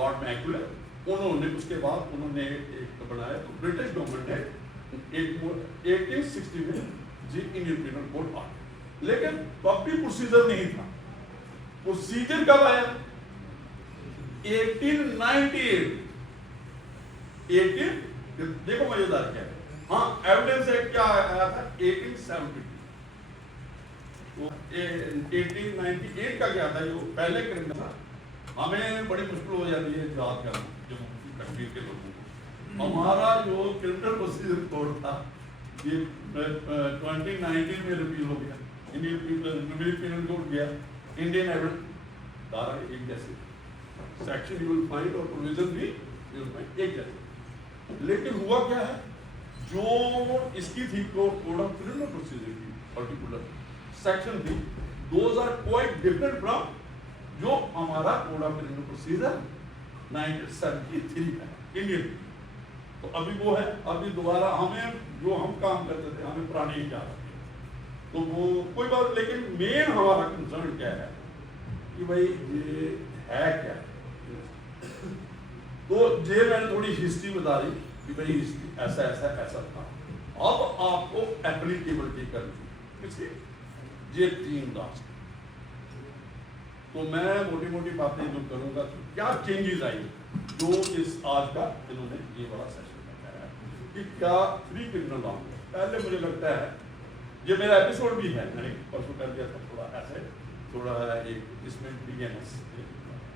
Lord macular, उन्होंने उसके बाद उन्होंने एक बनाया, तो ब्रिटिश गवर्नमेंट ने 1860 में जी इंडियन पीनल कोड आ गया, लेकिन तब भी प्रोसीजर नहीं था। प्रोसीजर कब आया? 1898। देखो मजेदार क्या है, हाँ एविडेंस एक्ट क्या आया था 1872, तो 1898 का क्या था, जो पहले क्रिमिनल था। हमें बड़ी मुश्किल हो जाती है याद करना जम्मू कश्मीर के लोगों को। हमारा जो क्रिमिनल प्रोसीजर कोड था ये 2019 में रिपील हो गया, इंडियन पीनल कोड गया, इंडियन एविडेंस धारा एक जैसे, सेक्शन यू विल फाइंड और प्रोविजन भी यू विल फाइंड एक जैसे। लेकिन हुआ क्या है, जो इसकी थी कोड ऑफ क्रिमिनल प्रोसीजर की पर्टिकुलर सेक्शन थी, those are quite different from जो हमारा कोड ऑफ क्रिमिनल प्रोसीजर 1973 है इंडियन। तो अभी वो है, अभी दोबारा हमें जो हम काम करते थे हमें पुरानी क्या रखी, तो वो कोई बात। लेकिन मेन हमारा कंसर्न क्या है कि भाई ये है क्या, तो ये मैंने थोड़ी हिस्ट्री बता दी कि भाई ऐसा ऐसा ऐसा था। अब आपको एप्लीकेबिलिटी करनी किसकी, ये 3 रास्ते। तो मैं मोटी मोटी बातें जो करूंगा, तो क्या चेंजेस आई जो इस आज का इन्होंने ये बड़ा सेशन बताया कि क्या 3 क्रिमिनल लॉ। पहले मुझे लगता है ये मेरा एपिसोड भी है, मैंने परसों कर दिया था थोड़ा ऐसे, थोड़ा एक इसमें बिगिनर्स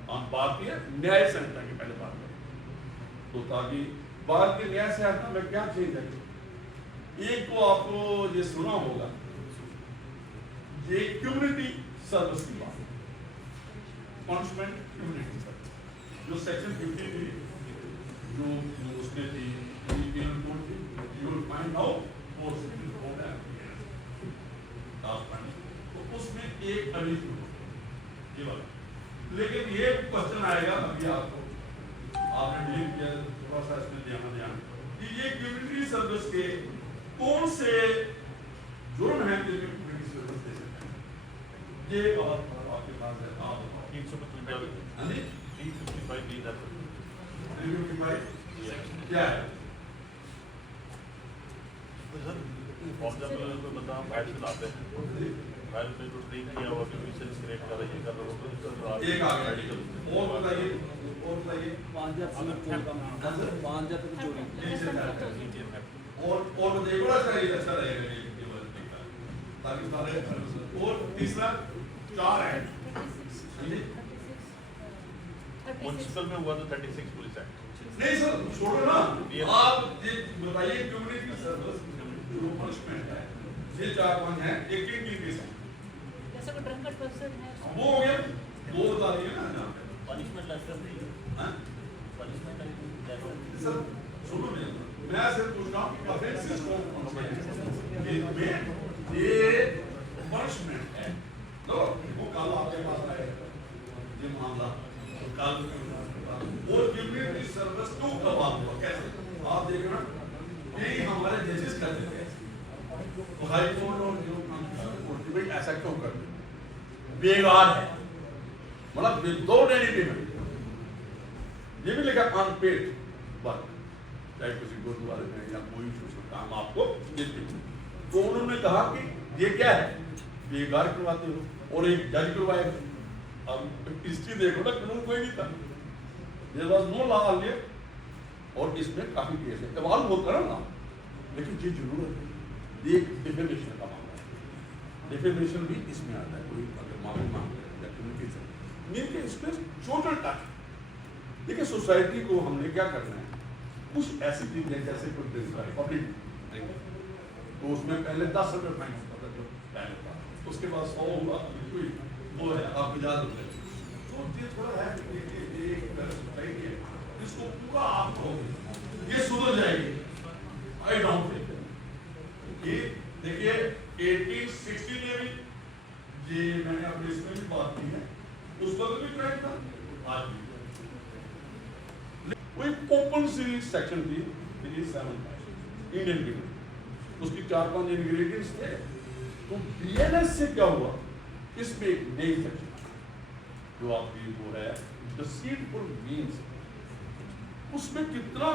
हम भारतीय न्याय संहिता की पहले बात करें, तो ताकि भारतीय न्याय संहिता में क्या चीज है। एक तो आपको ये सुना होगा, ये कम्युनिटी सर्विस की बात, पनिशमेंट कम्युनिटी सर्विस, जो सेक्शन 50 थी, जो उसमें थी पीनल कोड थी, you will find out force code है, तो उसमें एक अभी ये वाला। लेकिन ये क्वेश्चन आएगा अभी आपको, आपने डील किया थोड़ा सा इसमें ध्यान कि ये कम्युनिटी सर्विस के कौन से जुर्म हैं जिनमें कम्युनिटी सर्विस दे सकते हैं। ये आपके पास है, आप 355 क्या है बता फाइल से लाते हैं, फाइल में जो ड्रिंक किया हुआ न्यूसेंस क्रिएट कर रही है कर रहा होगा, एक आ गया आर्टिकल। और बताइए 5000 तक चोरी और बताइए बड़ा अच्छा रहेगा ये ताकि सारे। और तीसरा 4 है म्युनिसिपल में हुआ तो 36 पुलिस एक्ट। नहीं सर छोड़ो ना, आप ये बताइए कम्युनिटी सर्विस जो पनिशमेंट है, ये 4-5 है, एक केस है जैसे कोई ड्रंकन पर्सन है वो हो गया, 2 बता दिए ना जहाँ पे पनिशमेंट लेसन नहीं हाँ पनिशमेंट सर। सुनो मैं सिर्फ पूछ रहा हूँ कि ऑफेंसेस कौन से हैं इनमें ये पनिशमेंट है। तो वो कल आपके पास आएगा ये मामला, तो कल और कम्युनिटी सर्विस क्यों करवा हुआ कैसे आप देखना, यही हमारे जजेस करते थे, तो हाई कोर्ट और जो कोर्ट ऐसा क्यों करते, बेकार है, मतलब विदाउट एनी पेमेंट। ये भी लिखा अनपेड वर्क, चाहे किसी गुरुद्वारे में या कोई काम आपको देते, तो उन्होंने कहा कि ये क्या है, बेकार करवाते हो। और एक जज करवाएगा, अब हिस्ट्री देखो ना, कानून कोई नहीं था, there was no law earlier, और इसमें काफी केस है, इवॉल्व होता है ना, लेकिन ये जरूरत है। एक डिफेमेशन का मामला है, डिफेमेशन भी इसमें आता है, कोई अगर मामला मांग या कम्युनिकेशन मिलके इसमें टोटल टच। देखिए सोसाइटी को हमने क्या करना है, कुछ ऐसी चीजें जैसे कोई पब्लिक तो उसमें पहले 10 रुपये फाइन होता था, जो पहले था, उसके बाद 100 हुआ, कोई वो है आप 50 रुपये। तो ये थोड़ा है सोसाइटी है, इसको पूरा आपको ये सुधर जाएगी, आई डोंट थिंक। ये देखिए 1860 में भी ये मैंने अपने इसमें भी बात की है, उस वक्त भी क्राइम था, आज भी कोई ओपन सी सेक्शन थी 37 इंडियन पीनल, उसकी 4-5 इंग्रेडिएंट्स थे। तो बीएनएस से क्या हुआ, इसमें एक नई सेक्शन जो आपकी वो है डिसीटफुल मींस उसमें कितना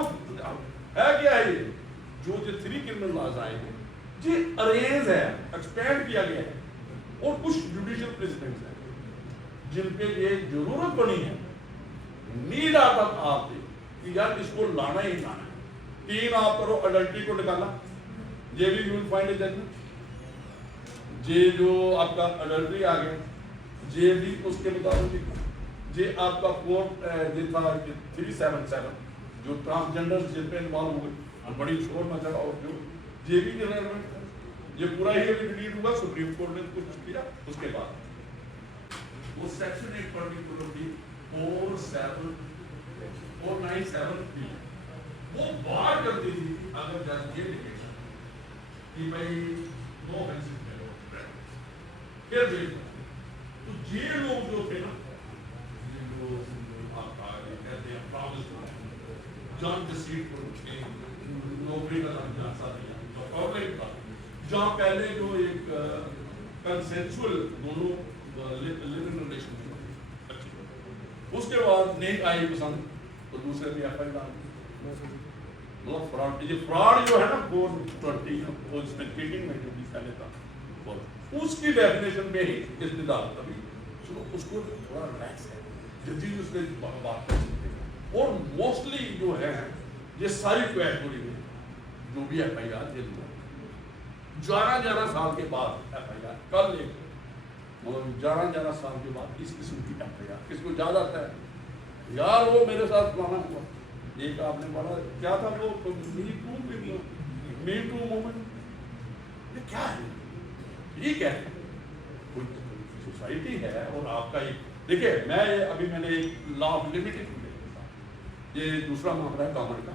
है क्या है ये जो 3 क्रिमिनल लॉज आए हैं जी अरेंज है, एक्सपेंड किया गया है, और कुछ जुडिशियल प्रेसिडेंट्स हैं जिन पे ये जरूरत बनी है, नीड आता आपसे कि यार इसको लाना ही लाना है। 3 आप करो, अडल्ट्री को निकाला, ये भी यूल फाइंड जजमेंट, ये जो आपका अडल्ट्री आ गया, ये भी उसके मुताबिक, ये आपका कोर्ट ये था 377 जो ट्रांसजेंडर जिन पे इन्वॉल्व हुए, बड़ी शोर मचा, और जो ये भी ये पूरा ही अभी डिलीट हुआ, सुप्रीम कोर्ट ने कुछ किया, उसके बाद वो सेक्शन 8 पर्टिकुलरली 497 वो बात करती थी अगर जज ये लिखे कि भाई नो ऑफेंसिव फिर भी तो ये लोग जो थे ना, ये लोग आपका कहते हैं प्रॉमिस जॉन द सीट को नौकरी का जांचा दिया तो प्रॉब्लम था, जहाँ पहले जो एक कंसेंसुअल दोनों लिविंग रिलेशन अच्छी, उसके बाद नहीं आई पसंद तो दूसरे भी एफ आई आर, मतलब फ्रॉड, ये फ्रॉड जो है ना 420 उसमें चीटिंग में जो भी पहले था उसकी डेफिनेशन में ही इस्तेदार तभी चलो उसको थोड़ा रिलैक्स है जल्दी उसमें बात कर सकते हैं। और मोस्टली जो है ये सारी कैटेगरी में जो भी एफ आई आर 11 साल के बाद एफ आई आर, कल एक मतलब 11 साल के बाद इस किस्म की एफ आई आर किसको याद आता है यार वो मेरे साथ पुराना हुआ, एक आपने बड़ा क्या था वो मी टू मूवमेंट, ये क्या है, ठीक है कोई सोसाइटी है और आपका एक देखिए, मैं अभी मैंने एक लॉ ऑफ लिमिटेड ये दूसरा मामला है गवर्नमेंट का,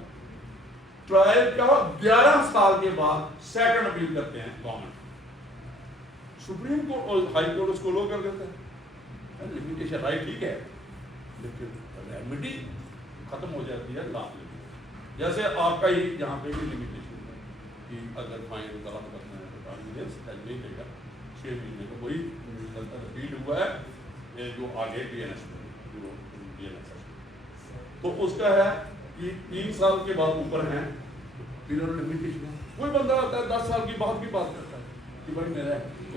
ट्रायल क्या 11 साल के बाद सेकंड अपील करते हैं गवर्नमेंट, सुप्रीम कोर्ट और हाई कोर्ट उसको लो कर देते हैं, लिमिटेशन राइट ठीक है, लेकिन रेमेडी खत्म हो जाती है लॉ लिमिट, जैसे आपका ही यहाँ पे भी लिमिटेशन है कि अगर फाइन गलत करते हैं तो नहीं देगा 6 महीने को, वही अपील हुआ है ये जो आगे DNS में जो DNS तो उसका है कि 3 साल के बाद ऊपर है पीरियड लिमिटेशन, कोई बंदा आता है 10 साल की बाद भी बात करता है कि भाई मेरा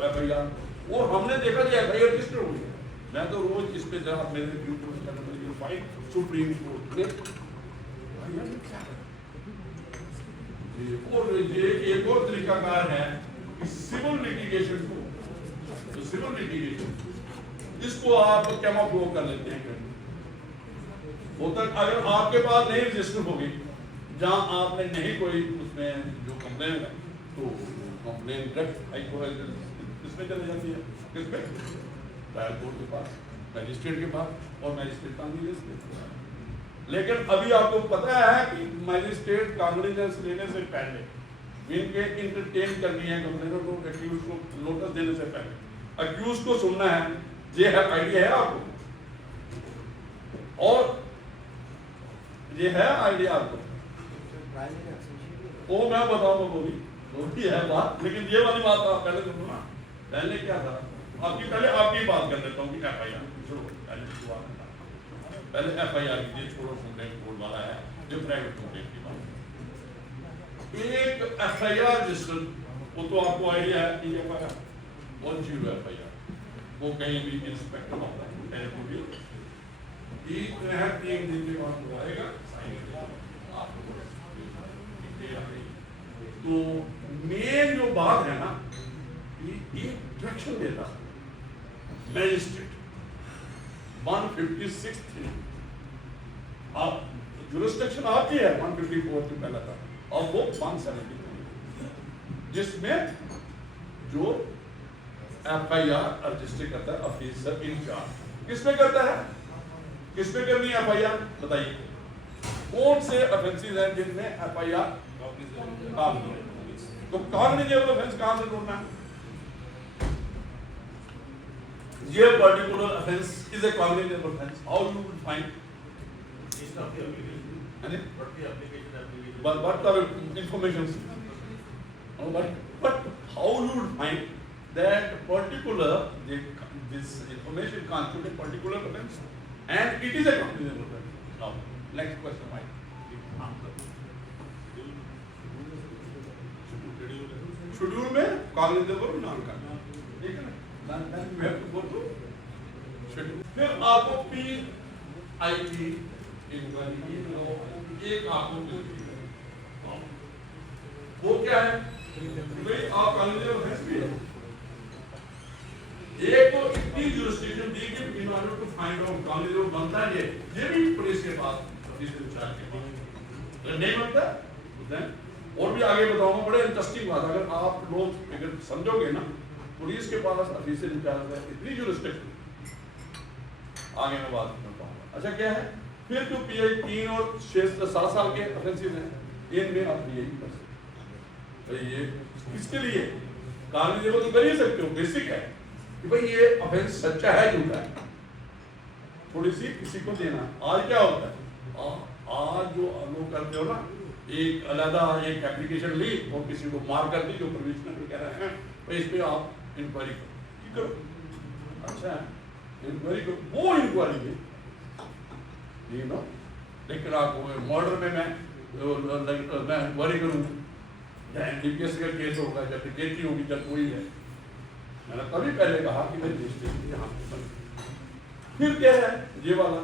एफ आई आर, और हमने देखा कि एफ आई आर रजिस्टर हुई है, मैं तो रोज इस पे जरा मेरे फाइट सुप्रीम कोर्ट में, और ये एक और तरीकाकार है कि सिविल लिटिगेशन को, तो सिविल लिटिगेशन इसको आप कैमोफ्लो कर लेते हैं, वो तक अगर आपके पास नहीं रजिस्टर होगी जहां आपने नहीं कोई उसमें जो कंप्लेन है तो कंप्लेन डायरेक्ट हाई कोर्ट इसमें चली जाती है, किसमें ट्रायल कोर्ट के पास, मैजिस्ट्रेट के पास, और मैजिस्ट्रेट कांग्रेस पे। लेकिन अभी आपको पता है कि मैजिस्ट्रेट कांग्रेस लेने से पहले इनके इंटरटेन करनी है कंप्लेनर को, एक्यूज को नोटिस देने से पहले एक्यूज को सुनना है, ये है आइडिया है आपको, और ये है आइडिया आपको, वो मैं बताऊंगा वो भी है बात, लेकिन ये वाली बात आप पहले सुनो ना, पहले क्या था पहले आपकी बात कर लेता हूँ कि एफ आई आर पहले एफ आई आर की छोड़ो, कंप्लेंट बोर्ड वाला है जो प्राइवेट कंप्लेंट की बात, एक एफ आई आर रजिस्टर वो तो आपको आइडिया है कि F I R 10 F I R वो कहीं भी इंस्पेक्टर होता है 3 दिन के बाद बुलाएगा, तो मेन जो बात है ना कि एक डायरेक्शन देता मैजिस्ट्रेट 156 थी, आप जुरिस्डिक्शन आपकी है 154 से पहला था, और वो 170 जिसमें जो एफ आई आर रजिस्टर करता है ऑफिसर इंचार्ज, किसमें करता है, किसमें करनी है एफ आई आर बताइए, कौन से ऑफेंसेस हैं जिनमें एफ आई आर काम किया, तो कॉग्निजेबल ऑफेंस कहां से ढूंढना है, ये particular offense is a cognizable offense, how you will find what are information, but how you will find that particular this information constitutes a particular offense and it is a cognizable offense. Now next question, Mike. Schedule में cognitive और non cognitive, ठीक है ना? then you have to go to schedule. फिर आपको PIT inquiry एक आपको वो क्या है भाई आप कॉग्निटिव ऑफेंस भी है एक तो इतनी जुरिस्डिक्शन दी कि in order to find out cognitive बनता है ये भी पुलिस के पास पुलिस के विचार के पास नहीं बनता then और भी आगे बताऊंगा बड़े इंटरेस्टिंग बात अगर आप लोग अगर समझोगे ना पुलिस के पास ऑफिसर इंचार्ज है इतनी जुरिस्डिक्शन आगे मैं बात करता हूँ अच्छा क्या है फिर जो PI 3 और 6 से 7 साल के ऑफेंसेस हैं इनमें आप यही कर सकते तो ये किसके लिए कानूनी जब तो कर ही सकते हो बेसिक है कि भाई ये ऑफेंस सच्चा है झूठा है थोड़ी सी किसी को देना आज क्या होता है आज जो लोग करते हो ना एक अलग एक एप्लीकेशन ली और किसी को मार कर दी जो प्रोविजनल कह रहे हैं तो इस पे आप इंक्वायरी करो अच्छा है इंक्वायरी करो वो इंक्वायरी है यू नो लेकिन आपको मर्डर में मैं इंक्वायरी करूँ या NDPS का केस होगा या टिकेटी होगी जब कोई है मैंने तभी पहले कहा कि मैं यहाँ फिर क्या है ये वाला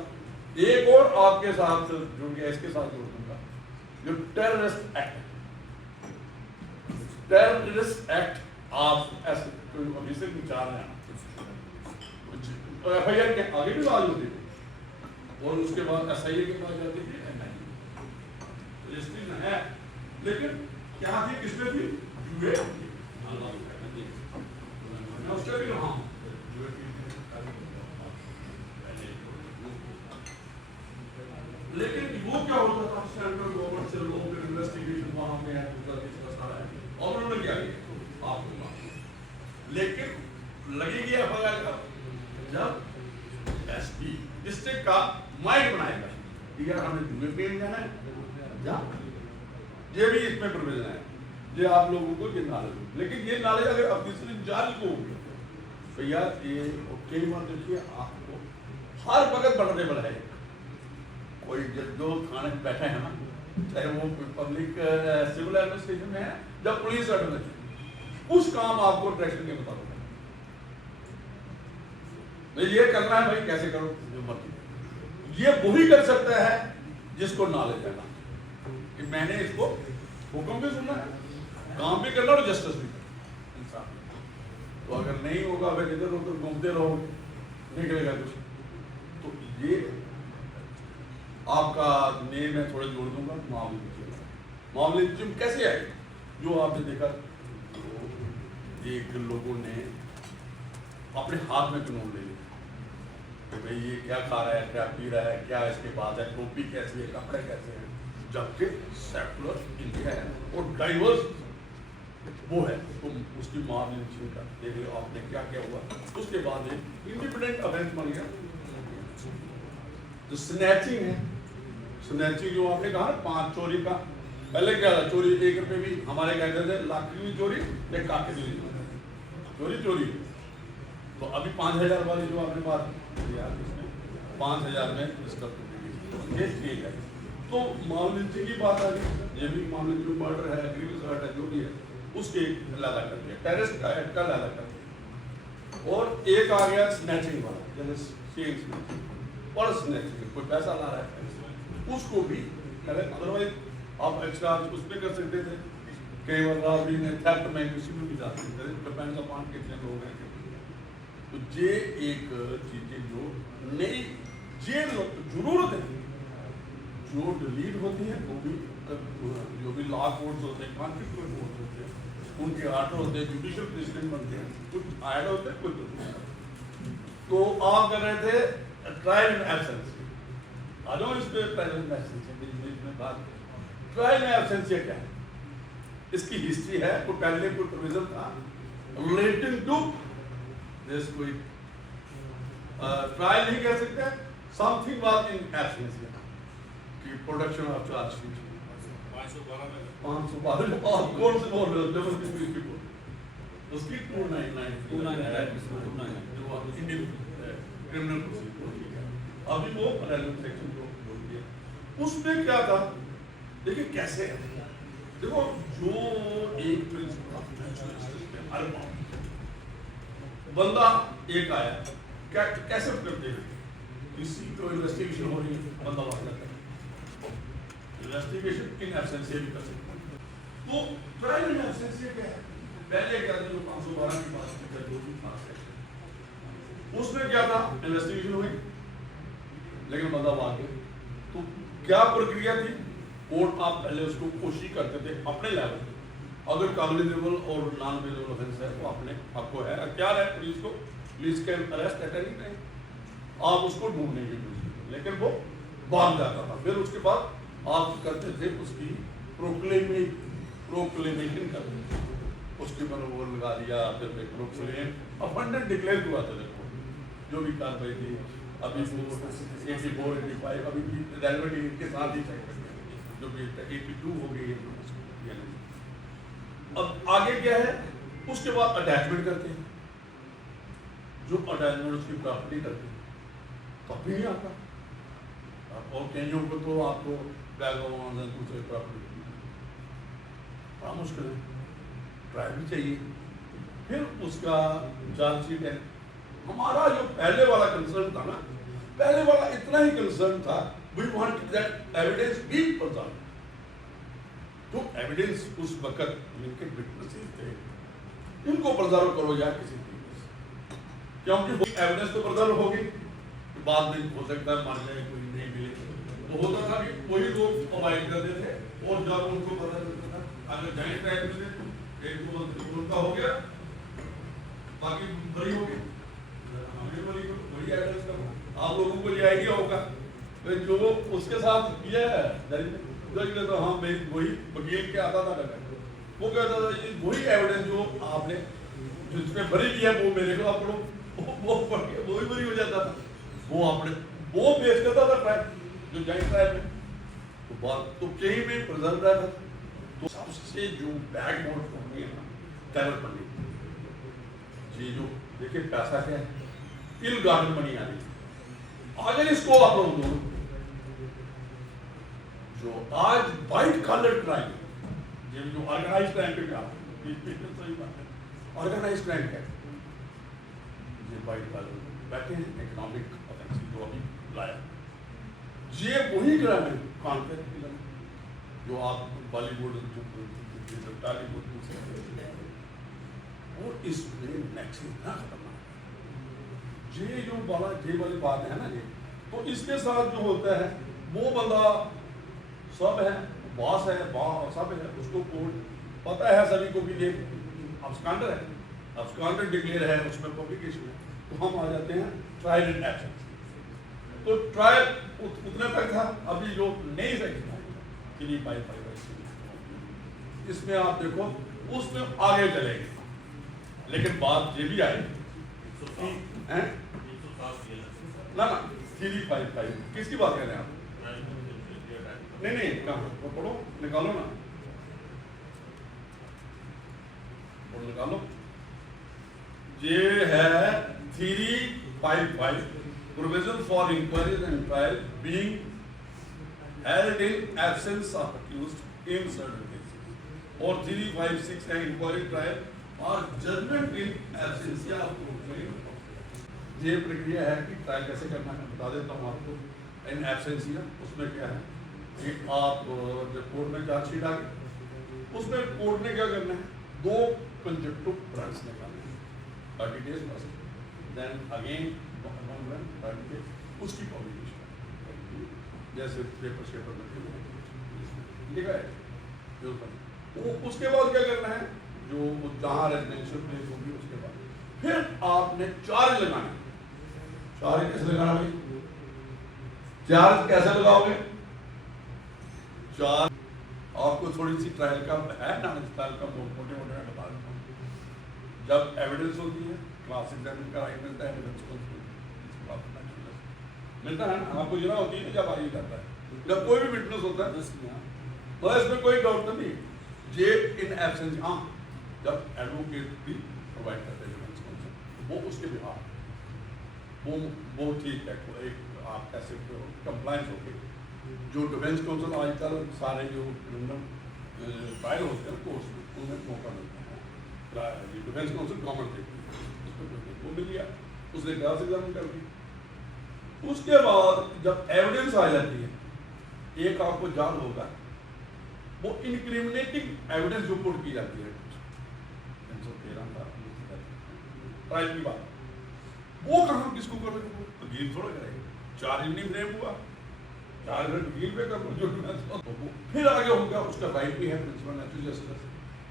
एक और आपके साथ जुड़ गया इसके साथ जोड़ दूंगा जो टेररिस्ट एक्ट आप ऐसे कोई ऑफिसर विचार है FIR के आगे भी बात होती थी और उसके बाद SIA के पास जाती थी रजिस्ट्री है लेकिन क्या थी किसमें थी यूए उसके भी हाँ लेकिन वो क्या होता था सेंट्रल गवर्नमेंट से लोग इन्वेस्टिगेशन वहां में है दूसरा तीसरा सारा है और उन्होंने क्या किया आपको लेकिन लगेगी FIR का जब SP डिस्ट्रिक्ट का माइंड बनाएगा ठीक है हमें जुए पे जाना है जा ये भी इसमें प्रोविजन है ये आप लोगों को ये नॉलेज लेकिन ये नॉलेज अगर ऑफिसर इंचार्ज को होगी तो यार ये कई बार देखिए आपको हर वक्त बढ़ने वाला है कोई जो थाने में बैठे हैं ना चाहे वो पब्लिक सिविल एडमिनिस्ट्रेशन में है जब पुलिस एडमिनिस्ट्रेशन कुछ काम आपको डायरेक्शन के मुताबिक ये करना है भाई कैसे करो जो मर्जी ये वही कर सकता है जिसको नॉलेज है ना कि मैंने इसको हुक्म भी सुनना है काम भी करना और जस्टिस भी करना इंसान तो अगर नहीं होगा फिर इधर उधर घूमते रहो निकलेगा कुछ तो ये आपका नेम मैं थोड़ा जोड़ दूंगा मामले जिम कैसे आए जो आपने देखा एक लोगों ने अपने हाथ में कानून ले लिया कि भाई ये क्या खा रहा है क्या पी रहा है क्या इसके बाद है टोपी कैसी है कपड़े कैसे हैं जबकि सेकुलर इंडिया है और डाइवर्स वो है तो उसकी मामले का देख लो आपने क्या क्या हुआ उसके बाद एक इंडिपेंडेंट ऑफेंस बन गया तो स्नैचिंग है स्नैचिंग जो आपने कहा 5 चोरी का पहले क्या था चोरी 1 रुपए भी हमारे कहते थे लाख की चोरी या काके की चोरी चोरी तो अभी 5000 वाली जो आपने बात की 5000 में इसका ये ठीक है तो मामले की बात आ गई ये भी मामले जो मर्डर है ग्रीवियस हर्ट है जो भी है उसके लाला कर दिया टेररिस्ट का एक्ट का लाला कर दिया और एक आ गया स्नैचिंग वाला जैसे चेन स्नैचिंग और स्नैचिंग कोई पैसा ला रहा है उसको भी अदरवाइज आप एक्स्ट्रा उसमें कर सकते थे कई बार राबरी में थेफ्ट में किसी में भी जा सकते थे डिपेंड्स अपॉन कितने लोग हैं तो ये एक चीजें जो नई ये जरूरत है जो डिलीट होती है वो भी जो भी लॉ कोड्स होते हैं कॉन्फ्लिक्ट कोड होते हैं उनके आर्डर होते हैं जुडिशियल प्रेसिडेंट बनते हैं कुछ आर्डर होते हैं कुछ तो आप कर रहे थे ट्रायल इन एब्सेंस आ जाओ इस पे ट्रायल इन एब्सेंस में बात ट्रायल इन एब्सेंस ये क्या है इसकी हिस्ट्री है तो पहले कोई प्रोविजन था रिलेटिंग टू दिस कोई ट्रायल नहीं कर सकते समथिंग वाज इन एब्सेंस की प्रोडक्शन ऑफ चार्ज शीट 512 कौन से बोल रहे हो जबरदस्ती की उसकी 299 जो इंडियन क्रिमिनल प्रोसीजर अभी वो पैरेलल सेक्शन जो बोल दिया उसमें क्या था देखिए कैसे है, देखो जो एक प्रिंसिपल हर बंदा एक आया, कैसे करते हैं, किसी को इन्वेस्टिगेशन हो रही है, बंदा वहां जाता है, इन्वेस्टिगेशन इन एब्सेंस भी कर सकते हैं। तो ट्रायल इन एब्सेंस क्या है, पहले क्या था जो 512 की बात की, 2 मार्क्स उसमें क्या था, इन्वेस्टिगेशन हुई लेकिन बंदा भाग गया। तो क्या प्रक्रिया थी, कोर्ट आप पहले उसको कोशिश करते थे अपने लेवल, अगर कॉग्निजेबल और नॉन वेजेबल ऑफेंस है तो अपने आपको है अख्तियार है पुलिस को, police can arrest at any time, आप उसको ढूंढने की कोशिश, लेकिन वो भाग जाता था। फिर उसके बाद आप करते थे उसकी प्रोक्लेमेशन करते थे, उसके मनोबल लगा दिया, फिर प्रोक्लेम अफेंडेड डिक्लेयर हुआ था। देखो जो भी कार्रवाई थी अभी 84, 85 अभी भी रेलेवेंट के साथ ही जो भी 82 हो गई है। अब आगे क्या है, उसके बाद अटैचमेंट करते हैं, जो अटैचमेंट उसकी प्रॉपर्टी करते हैं तो भी नहीं आता, और कईयों को तो आपको बैकग्राउंड दूसरे प्रॉपर्टी बड़ा मुश्किल है, ट्रायल भी चाहिए। फिर उसका चार्जशीट है। हमारा जो पहले वाला कंसर्न था ना, पहले वाला इतना ही कंसर्न था, we want that evidence be preserve. तो एविडेंस उस वक्त इनके विटनेसेस थे, इनको प्रिजर्व करो या किसी तरीके से, क्योंकि वो एविडेंस तो प्रिजर्व होगी, बाद में हो सकता है मर जाए, कोई नहीं मिले। तो होता था कि वही लोग अवॉइड करते थे, और जब उनको पता चलता था अगर जाने टाइम में एक दो उनका हो गया, बाकी बड़ी हो गई, बड़ी एविडेंस का आप लोगों को ये आइडिया होगा, तो जो उसके साथ किया है तो हाँ मैं वही वकील के आता था लगा, वो कहता था ये वही एविडेंस जो आपने जिसमें भरी किया वो मेरे को आप लोग वो पढ़ के वो भी भरी हो जाता था, वो आपने वो पेश करता था ट्रायल, जो जॉइंट ट्रायल में तो बात तो कहीं में प्रेजेंट रहता था। तो सबसे जो बैक बोर्ड होती है ना टेरर फंडिंग, ये जो देखिए पैसा क्या है, इल गार्डन मनी आ रही है। अगर इसको आप लोग दो जो आज वाइट कॉलर क्राइम, जो ऑर्गेनाइज क्राइम पे क्या सही बात है, ऑर्गेनाइज क्राइम क्या है, ये वाइट कॉलर बैठे हैं, इकोनॉमिक ऑफेंस जो अभी लाया, ये वही क्राइम है कॉन्फ्लिक्ट फिल्म जो आप बॉलीवुड जो टॉलीवुड और इसमें नेक्स्ट इतना खतरनाक, ये जो वाला ये वाली बात है ना ये, तो इसके साथ जो होता है वो बंदा सब है, बॉस है, सब है, उसको कोर्ट पता है सभी को कि ये अब्सकॉन्डर है, अब्सकॉन्डर डिक्लेयर है, उसमें पब्लिकेशन है, तो हम आ जाते हैं ट्रायल इन एब्सेंस। तो ट्रायल उतने तक था, अभी जो नई सेक्शन है 355 इसमें आप देखो उसमें आगे चलेंगे, लेकिन बात ये भी आई ना 355 किसकी बात कर रहे हैं आप? नहीं कहाँ वो पढ़ो, निकालो ना, वो निकालो, ये है 355 provision for inquiries and trial being held in absence of accused in certain cases, और 356 है inquiry trial और judgment in absence of proclaim। ये प्रक्रिया है कि ट्रायल कैसे करना है, बता देता हूँ आपको। इन एब्सेंसिया उसमें क्या है कि आप जब कोर्ट में चार्जशीट आ गई, उसमें कोर्ट ने क्या करना है, 2 कंजेक्टिव ब्रांच निकालना है, 30 days बस, देन अगेन 30 days उसकी पब्लिकेशन, जैसे पेपर शेपर में लिखा है जो वो, उसके बाद क्या करना है, जो जहाँ रेजिडेंशियल प्लेस होगी उसके बाद फिर आपने चार्ज लगाना है। चार्ज कैसे लगाना भाई, चार्ज कैसे लगाओगे, चार्ज आपको थोड़ी सी ट्रायल का है ना, ट्रायल का मोटे मोटे में बता देता हूँ। जब एविडेंस होती है, क्लास एग्जामिन का राइट मिलता है, एविडेंस मिलता है ना, आपको जना होती है जब आगे जाता है, जब कोई भी विटनेस होता है तो इसमें कोई डाउट नहीं, जे इन एब्सेंस, हाँ जब एडवोकेट भी प्रोवाइड करते हैं वो उसके बिहार वो ठीक है, एक आप कैसे कंप्लायंस होगी, जो डिफेंस काउंसिल आजकल सारे जो क्रिमिनल ट्रायल होते हैं कोर्स में उनमें मौका मिलता है। डिफेंस काउंसिल गवर्नमेंट देखती वो मिल गया, उसने क्रॉस एग्जामिन कर दी। उसके बाद जब एविडेंस आ जाती है, एक आपको याद होगा वो इनक्रिमिनेटिंग एविडेंस जो पुट की जाती है 313 ट्रायल की बात, वो कहाँ किसको कर रहे हो? वकील थोड़ा करेगा, चार्ज नहीं फ्रेम हुआ, चार्ज वकील पे कर जो तो फिर आगे होगा उसका राइट भी है प्रिंसिपल नेचुरल जस्टिस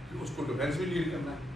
कि उसको डिफेंस भी लीड करना है।